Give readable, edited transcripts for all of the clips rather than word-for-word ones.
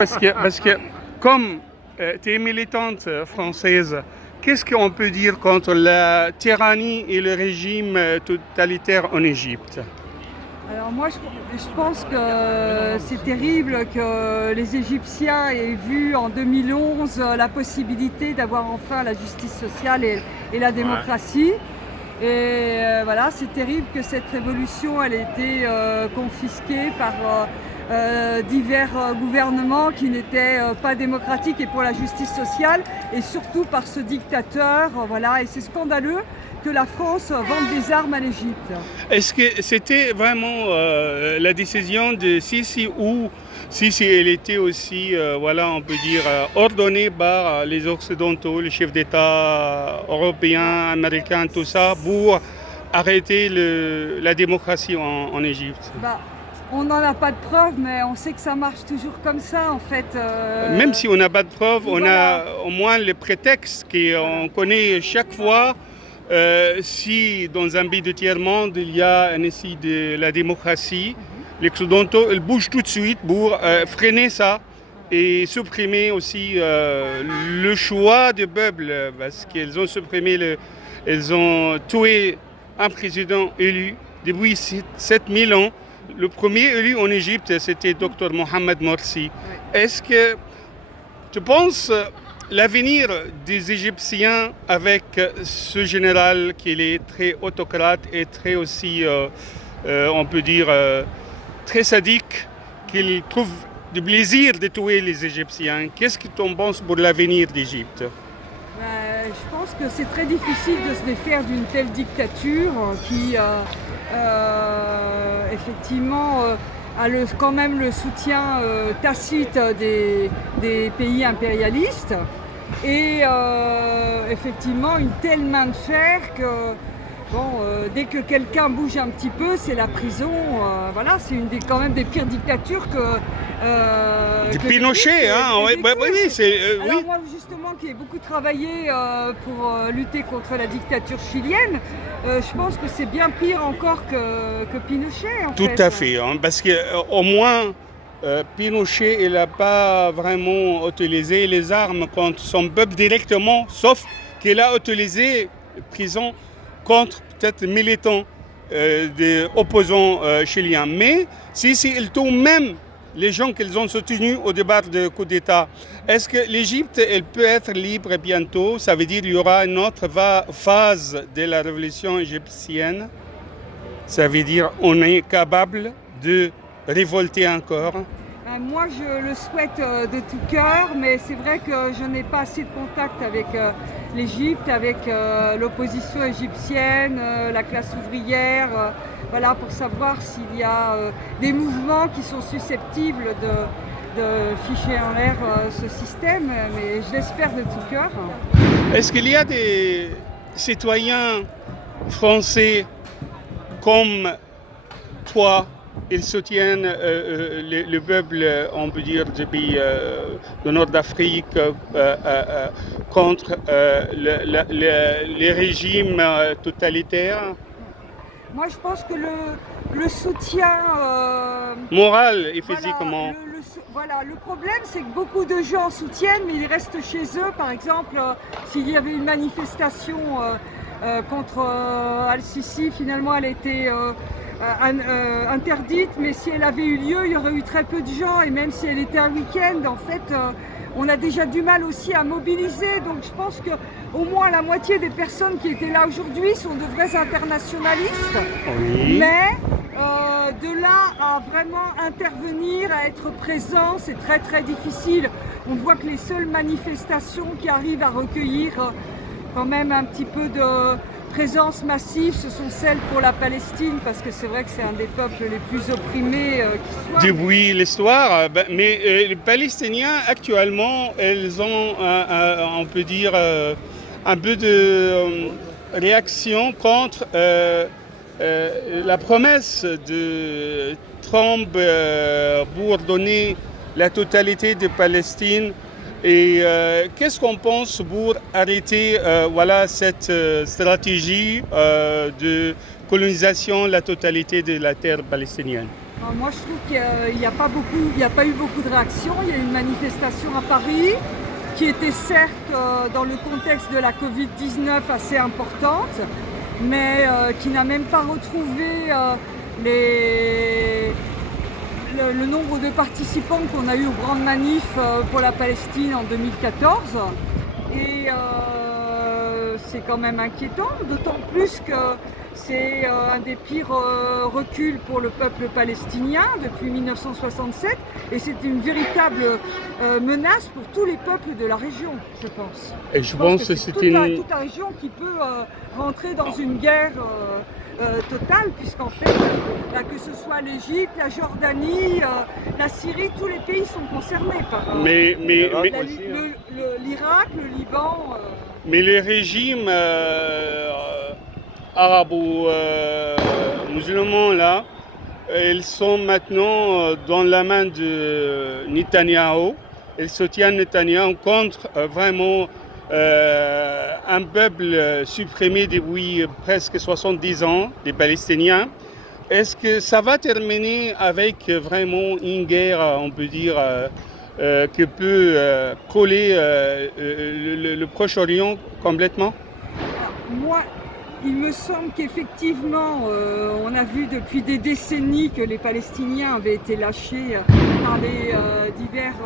Parce que comme tu es militante française, qu'est-ce qu'on peut dire contre la tyrannie et le régime totalitaire en Égypte? Alors moi, je pense que c'est terrible que les Égyptiens aient vu en 2011 la possibilité d'avoir enfin la justice sociale et la démocratie. Et voilà, c'est terrible que cette révolution elle ait été confisquée par divers gouvernements qui n'étaient pas démocratiques et pour la justice sociale, et surtout par ce dictateur. Voilà, et c'est scandaleux que la France vende des armes à l'Égypte. Est-ce que c'était vraiment la décision de Sisi, ou Sisi elle était aussi, voilà, on peut dire, ordonnée par les Occidentaux, les chefs d'État européens, américains, tout ça, pour arrêter la démocratie en Égypte? On n'en a pas de preuves, mais on sait que ça marche toujours comme ça, en fait. Même si on n'a pas de preuves, on voilà. a au moins le prétexte qu'on connaît chaque fois. Si dans un pays de tiers-monde, il y a un essai de la démocratie, les Occidentaux ils bougent tout de suite pour freiner ça et supprimer aussi le choix du peuple, parce qu'ils ont supprimé, ils ont tué un président élu depuis 7000 ans. Le premier élu en Égypte, c'était Dr Mohamed Morsi. Est-ce que tu penses l'avenir des Égyptiens avec ce général qui est très autocrate et très aussi, on peut dire, très sadique, qu'il trouve du plaisir de tuer les Égyptiens? Qu'est-ce que tu en penses pour l'avenir d'Égypte? Je pense que c'est très difficile de se défaire d'une telle dictature qui, effectivement, a quand même le soutien tacite des pays impérialistes, et effectivement une telle main de fer que dès que quelqu'un bouge un petit peu, c'est la prison. Voilà, c'est quand même des pires dictatures du Pinochet, hein? Oui, Alors moi, justement, qui ai beaucoup travaillé pour lutter contre la dictature chilienne, je pense que c'est bien pire encore que Pinochet, en fait. Tout à fait, hein, parce qu'au moins Pinochet il n'a pas vraiment utilisé les armes contre son peuple directement, sauf qu'il a utilisé prison contre peut-être militants des opposants chiliens. Mais si ils tuent même les gens qu'ils ont soutenus au départ du coup d'État, est-ce que l'Égypte elle peut être libre bientôt? Ça veut dire qu'il y aura une autre phase de la révolution égyptienne? Ça veut dire qu'on est capable de révolter encore? Moi, je le souhaite de tout cœur, mais c'est vrai que je n'ai pas assez de contact avec l'Égypte, avec l'opposition égyptienne, la classe ouvrière, voilà, pour savoir s'il y a des mouvements qui sont susceptibles de ficher en l'air ce système, mais je l'espère de tout cœur. Est-ce qu'il y a des citoyens français comme toi? Ils soutiennent le peuple, on peut dire, du pays du nord d'Afrique contre les régimes totalitaires? Moi, je pense que le soutien moral et physiquement. Voilà, le problème, c'est que beaucoup de gens soutiennent, mais ils restent chez eux. Par exemple, s'il y avait une manifestation contre Al-Sisi, finalement, elle a été interdite, mais si elle avait eu lieu, il y aurait eu très peu de gens, et même si elle était un week-end, en fait, on a déjà du mal aussi à mobiliser. Donc je pense qu'au moins la moitié des personnes qui étaient là aujourd'hui sont de vrais internationalistes. Oui. Mais de là à vraiment intervenir, à être présent, c'est très très difficile. On voit que les seules manifestations qui arrivent à recueillir quand même un petit peu de présence massive, ce sont celles pour la Palestine, parce que c'est vrai que c'est un des peuples les plus opprimés qui soit. Depuis l'histoire, mais les Palestiniens actuellement, ils ont, on peut dire, un peu de réaction contre la promesse de Trump pour donner la totalité de Palestine. Et qu'est-ce qu'on pense pour arrêter voilà, cette stratégie de colonisation de la totalité de la terre palestinienne? Moi, je trouve qu'il n'y a pas beaucoup, il n'y a pas eu beaucoup de réactions. Il y a eu une manifestation à Paris qui était certes dans le contexte de la Covid-19 assez importante, mais qui n'a même pas retrouvé le nombre de participants qu'on a eu aux grandes manifs pour la Palestine en 2014. Et c'est quand même inquiétant, d'autant plus que c'est un des pires reculs pour le peuple palestinien depuis 1967 et c'est une véritable menace pour tous les peuples de la région, je pense. Et je pense que c'est toute la région qui peut rentrer dans une guerre totale, puisqu'en fait, que ce soit l'Égypte, la Jordanie, la Syrie, tous les pays sont concernés par l'Irak, le Liban. Mais les régimes arabo-musulmans là, ils sont maintenant dans la main de Netanyahou. Ils soutiennent Netanyahou contre vraiment un peuple supprimé depuis presque 70 ans, les Palestiniens. Est-ce que ça va terminer avec vraiment une guerre, on peut dire, qui peut coller le Proche-Orient complètement? Moi, il me semble qu'effectivement, on a vu depuis des décennies que les Palestiniens avaient été lâchés par les divers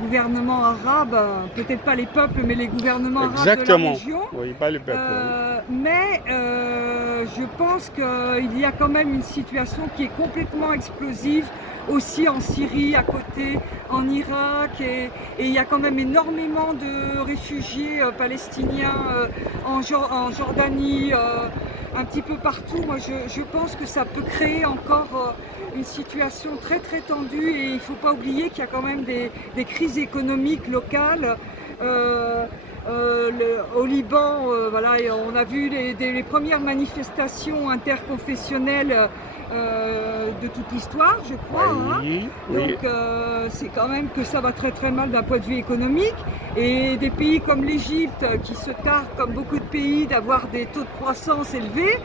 gouvernements arabes, peut-être pas les peuples, mais les gouvernements arabes de la région. Oui, pas les peuples. Mais je pense qu'il y a quand même une situation qui est complètement explosive, aussi en Syrie à côté, en Irak, et il y a quand même énormément de réfugiés palestiniens en Jordanie, un petit peu partout. Moi je pense que ça peut créer encore une situation très très tendue et il ne faut pas oublier qu'il y a quand même des crises économiques locales. Au Liban, voilà, on a vu les premières manifestations interconfessionnelles de toute l'histoire, je crois. Oui, hein. Donc c'est quand même que ça va très très mal d'un point de vue économique. Et des pays comme l'Égypte, qui se targuent comme beaucoup de pays d'avoir des taux de croissance élevés,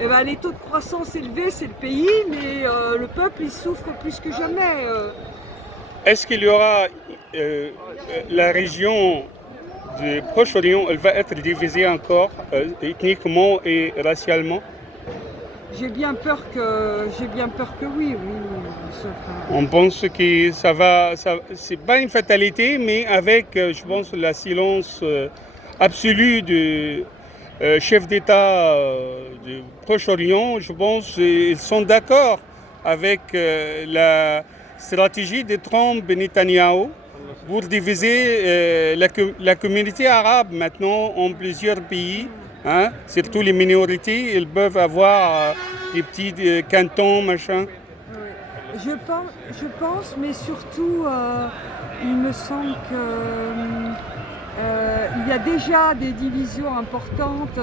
et ben, les taux de croissance élevés c'est le pays, mais le peuple il souffre plus que jamais. Est-ce qu'il y aura la région du Proche-Orient, elle va être divisée encore ethniquement et racialement? J'ai bien peur que oui. On pense que ça va, c'est pas une fatalité, mais avec, je pense, la silence absolue du chef d'État du Proche-Orient, je pense qu'ils sont d'accord avec la stratégie de Trump et Netanyahou pour diviser la communauté arabe maintenant en plusieurs pays. Hein? Surtout les minorités, ils peuvent avoir des petits cantons, machin. Je pense, mais surtout, il me semble qu'il y a déjà des divisions importantes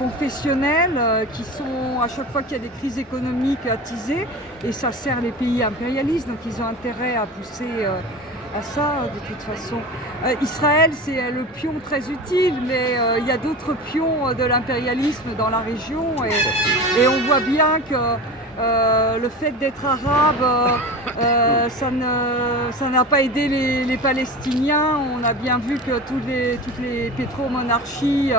confessionnelles qui sont, à chaque fois qu'il y a des crises économiques, attisées, et ça sert les pays impérialistes, donc ils ont intérêt à pousser à ça de toute façon. Israël c'est le pion très utile, mais il y a d'autres pions de l'impérialisme dans la région et on voit bien que le fait d'être arabe, ça n'a pas aidé les Palestiniens. On a bien vu que toutes les pétromonarchies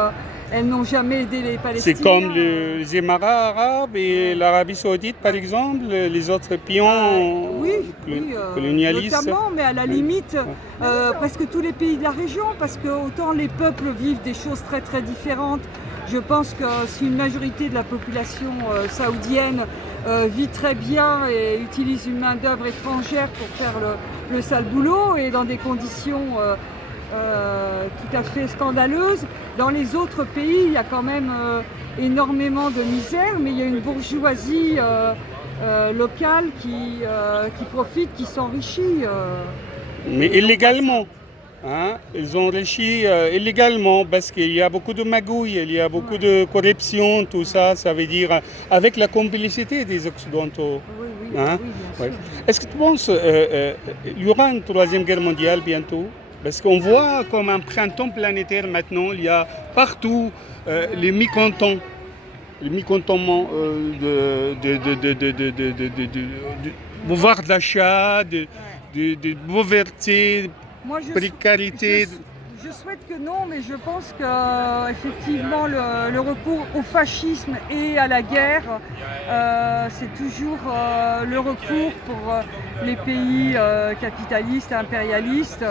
elles n'ont jamais aidé les Palestiniens. C'est comme les Émirats arabes et l'Arabie saoudite, par exemple, les autres pions colonialistes. Notamment, mais à la limite, presque tous les pays de la région, parce que autant les peuples vivent des choses très très différentes. Je pense que si une majorité de la population saoudienne vit très bien et utilise une main-d'œuvre étrangère pour faire le sale boulot et dans des conditions tout à fait scandaleuse. Dans les autres pays, il y a quand même énormément de misère, mais il y a une bourgeoisie locale qui profite, qui s'enrichit. Mais illégalement. Hein? Ils ont enrichi illégalement parce qu'il y a beaucoup de magouilles, il y a beaucoup de corruption, tout ça, ça veut dire avec la complicité des Occidentaux. Oui, hein? Oui, bien sûr. Est-ce que tu penses qu'il y aura une troisième guerre mondiale bientôt? Parce qu'on voit comme un printemps planétaire maintenant, il y a partout les mécontents. le mécontentement de pouvoir d'achat, de pauvreté, Moi, précarité. je souhaite que non, mais je pense que effectivement le recours au fascisme et à la guerre, c'est toujours le recours pour les pays capitalistes, impérialistes,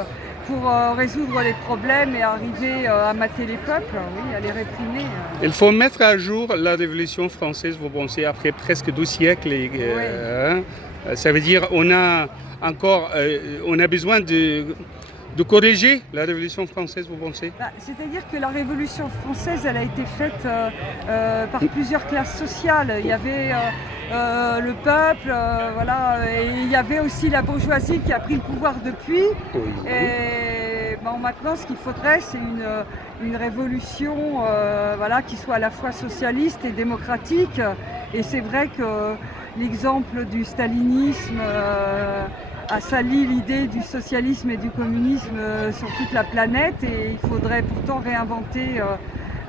pour résoudre les problèmes et arriver à mater les peuples, oui, à les réprimer. Il faut mettre à jour la Révolution française, vous pensez, après presque 12 siècles. Ça veut dire qu'on a encore, on a besoin de corriger la Révolution française, vous pensez? C'est-à-dire que la Révolution française, elle a été faite par plusieurs classes sociales. Il y avait le peuple, voilà, et il y avait aussi la bourgeoisie qui a pris le pouvoir depuis. Oui. Et bon, maintenant, ce qu'il faudrait, c'est une révolution voilà, qui soit à la fois socialiste et démocratique. Et c'est vrai que l'exemple du stalinisme a sali l'idée du socialisme et du communisme sur toute la planète, et il faudrait pourtant réinventer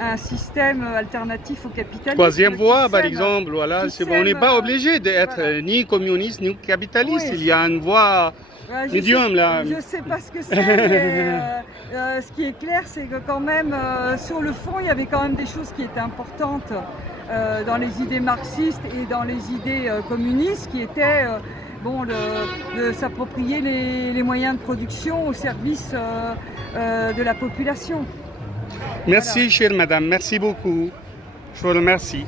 un système alternatif au capitalisme. Troisième voie, par exemple, voilà, on n'est pas obligé d'être voilà. ni communiste ni capitaliste. Oui. Il y a une voie médium là. Je ne sais pas ce que c'est, mais ce qui est clair, c'est que quand même, sur le fond, il y avait quand même des choses qui étaient importantes dans les idées marxistes et dans les idées communistes, qui étaient bon, de s'approprier les moyens de production au service de la population. Merci, Voilà. chère madame, merci beaucoup. Je vous remercie.